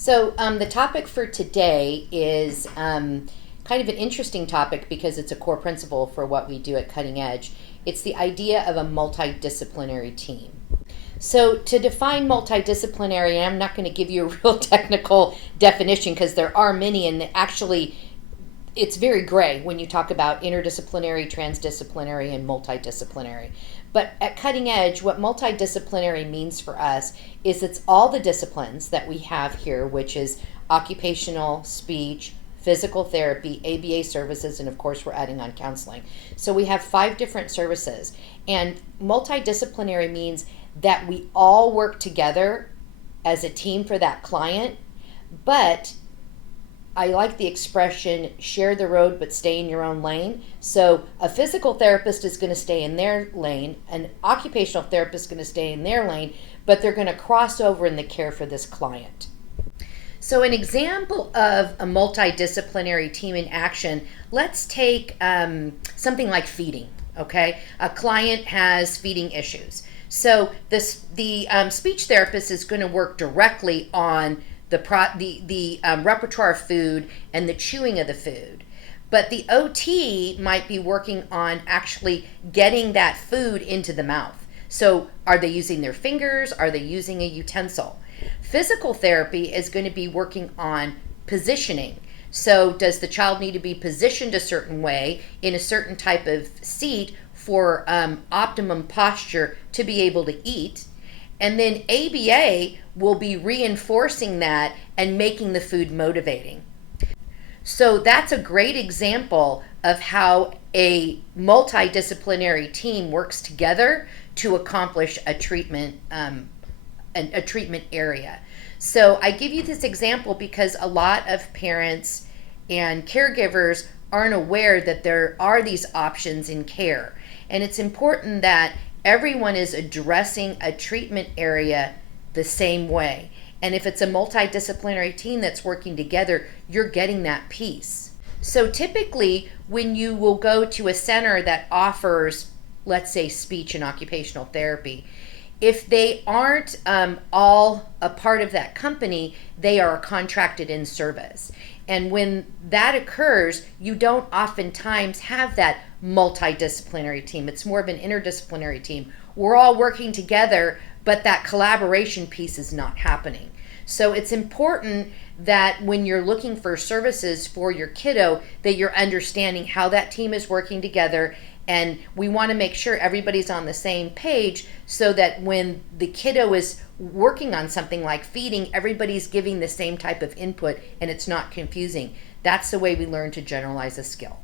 So, the topic for today is kind of an interesting topic because it's a core principle for what we do at Cutting Edge. It's the idea of a multidisciplinary team. So, to define multidisciplinary, and I'm not going to give you a real technical definition because there are many, and actually, it's very gray when you talk about interdisciplinary, transdisciplinary, and multidisciplinary. But at Cutting Edge, what multidisciplinary means for us is it's all the disciplines that we have here, which is occupational, speech, physical therapy, ABA services, and of course we're adding on counseling. So we have 5 different services. And multidisciplinary means that we all work together as a team for that client, but I like the expression share the road but stay in your own lane. So a physical therapist is going to stay in their lane, an occupational therapist is going to stay in their lane, but they're going to cross over in the care for this client. So an example of a multidisciplinary team in action, let's take something like feeding, okay? A client has feeding issues. So the speech therapist is going to work directly on the repertoire of food and the chewing of the food. But the OT might be working on actually getting that food into the mouth. So are they using their fingers? Are they using a utensil? Physical therapy is going to be working on positioning. So does the child need to be positioned a certain way in a certain type of seat for optimum posture to be able to eat? And then ABA will be reinforcing that and making the food motivating. So that's a great example of how a multidisciplinary team works together to accomplish a treatment area. So I give you this example because a lot of parents and caregivers aren't aware that there are these options in care. And it's important that everyone is addressing a treatment area the same way. And if it's a multidisciplinary team that's working together, you're getting that piece. So typically, when you will go to a center that offers, let's say, speech and occupational therapy, if they aren't all a part of that company, they are contracted in service. And when that occurs, you don't oftentimes have that multidisciplinary team. It's more of an interdisciplinary team. We're all working together, but that collaboration piece is not happening. So it's important that when you're looking for services for your kiddo, that you're understanding how that team is working together. And we want to make sure everybody's on the same page so that when the kiddo is working on something like feeding, everybody's giving the same type of input and it's not confusing. That's the way we learn to generalize a skill.